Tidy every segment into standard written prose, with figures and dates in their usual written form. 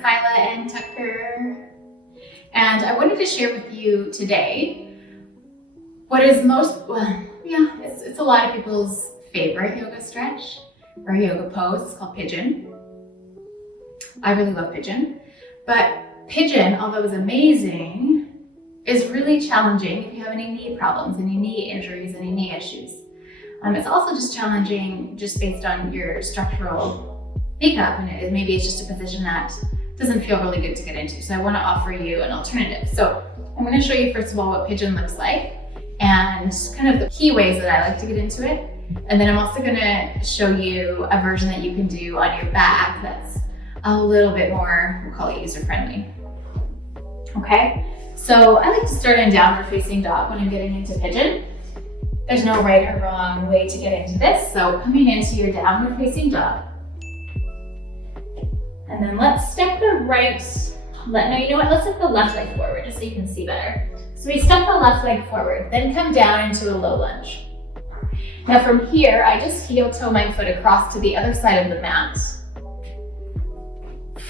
Kyla and Tucker, and I wanted to share with you today what is it's a lot of people's favorite yoga stretch or yoga pose. It's called Pigeon. I really love Pigeon, but Pigeon, although it's amazing, is really challenging if you have any knee problems, any knee injuries, any knee issues. It's also just challenging just based on your structural makeup, and maybe it's just a position that doesn't feel really good to get into. So I want to offer you an alternative. So I'm going to show you first of all what Pigeon looks like and kind of the key ways that I like to get into it. And then I'm also going to show you a version that you can do on your back that's a little bit more, we'll call it user-friendly. Okay, so I like to start in downward facing dog when I'm getting into Pigeon. There's no right or wrong way to get into this. So coming into your downward facing dog. And then let's step the right, let's step the left leg forward just so you can see better. So we step the left leg forward, then come down into a low lunge. Now from here, I just heel toe my foot across to the other side of the mat.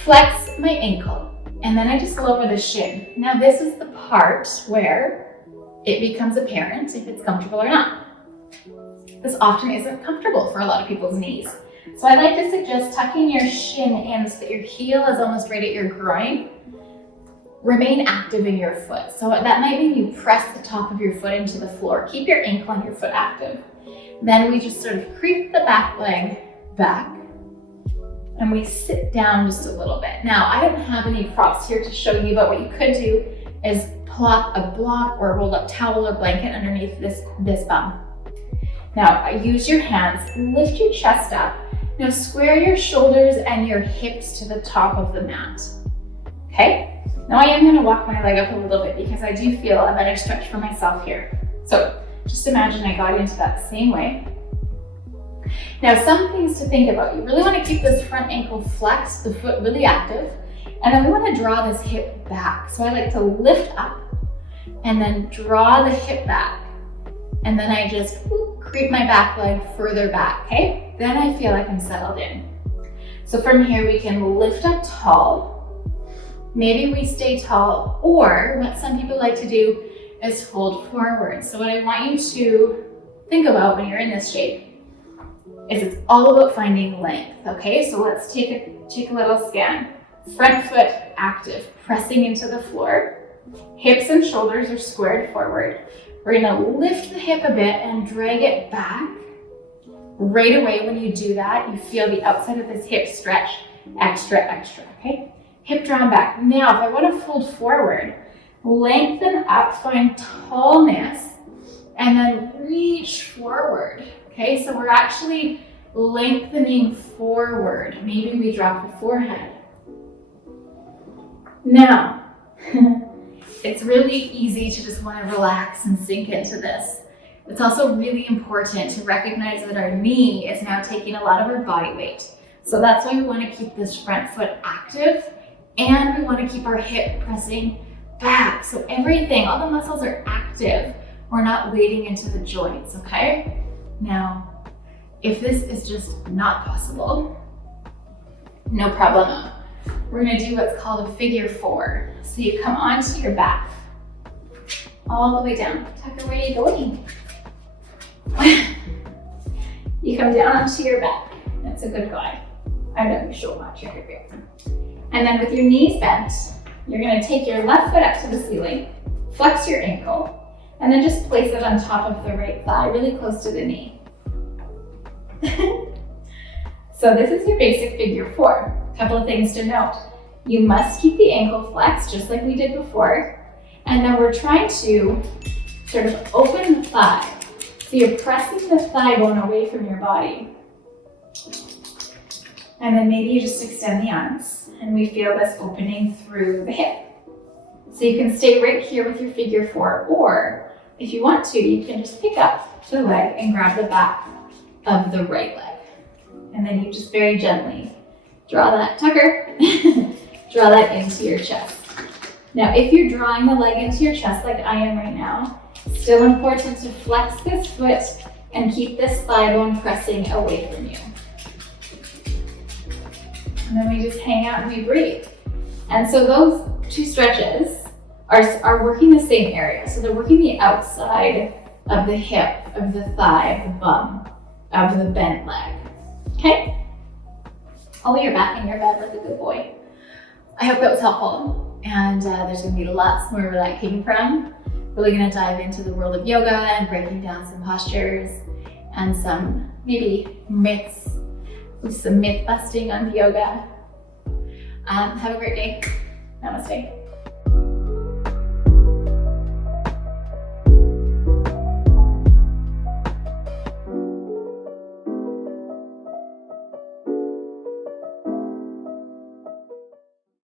Flex my ankle, and then I just lower the shin. Now this is the part where it becomes apparent if it's comfortable or not. This often isn't comfortable for a lot of people's knees. So I like to suggest tucking your shin in so that your heel is almost right at your groin. Remain active in your foot. So that might mean you press the top of your foot into the floor. Keep your ankle and your foot active. Then we just sort of creep the back leg back and we sit down just a little bit. Now, I don't have any props here to show you, but what you could do is plop a block or a rolled up towel or blanket underneath this bum. Now, use your hands, lift your chest up. Now square your shoulders and your hips to the top of the mat, okay? Now I am gonna walk my leg up a little bit because I do feel a better stretch for myself here. So just imagine I got into that same way. Now some things to think about. You really wanna keep this front ankle flexed, the foot really active, and then we wanna draw this hip back. So I like to lift up and then draw the hip back. And then I just creep my back leg further back, okay? Then I feel like I'm settled in. So from here we can lift up tall. Maybe we stay tall, or what some people like to do is fold forward. So what I want you to think about when you're in this shape is it's all about finding length, okay? So let's take a little scan. Front foot active, pressing into the floor. Hips and shoulders are squared forward. We're gonna lift the hip a bit and drag it back. Right away when you do that, you feel the outside of this hip stretch extra, okay? Hip drawn back. Now, if I wanna fold forward, lengthen up, find tallness, and then reach forward, okay? So we're actually lengthening forward. Maybe we drop the forehead. Now, it's really easy to just want to relax and sink into this. It's also really important to recognize that our knee is now taking a lot of our body weight. So that's why we want to keep this front foot active, and we want to keep our hip pressing back. So everything, all the muscles are active. We're not wading into the joints, okay? Now, if this is just not possible, no problemo. We're gonna do what's called a figure four. So you come onto your back, all the way down. Tucker, where are you going? You come down onto your back. That's a good guy. I know you show much, you're great. And then with your knees bent, you're gonna take your left foot up to the ceiling, flex your ankle, and then just place it on top of the right thigh, really close to the knee. So this is your basic figure four. Couple of things to note. You must keep the ankle flexed just like we did before. And then we're trying to sort of open the thigh. So you're pressing the thigh bone away from your body. And then maybe you just extend the arms and we feel this opening through the hip. So you can stay right here with your figure four, or if you want to, you can just pick up the leg and grab the back of the right leg. And then you just very gently draw that, Tucker, draw that into your chest. Now, if you're drawing the leg into your chest like I am right now, still important to flex this foot and keep this thigh bone pressing away from you. And then we just hang out and we breathe. And so those two stretches are working the same area. So they're working the outside of the hip, of the thigh, of the bum, of the bent leg. Okay? Oh, you're back in your bed like a good boy. I hope that was helpful. And there's gonna be lots more where that came from. Really gonna dive into the world of yoga and breaking down some postures and some maybe myths, some myth busting on yoga. Have a great day. Namaste.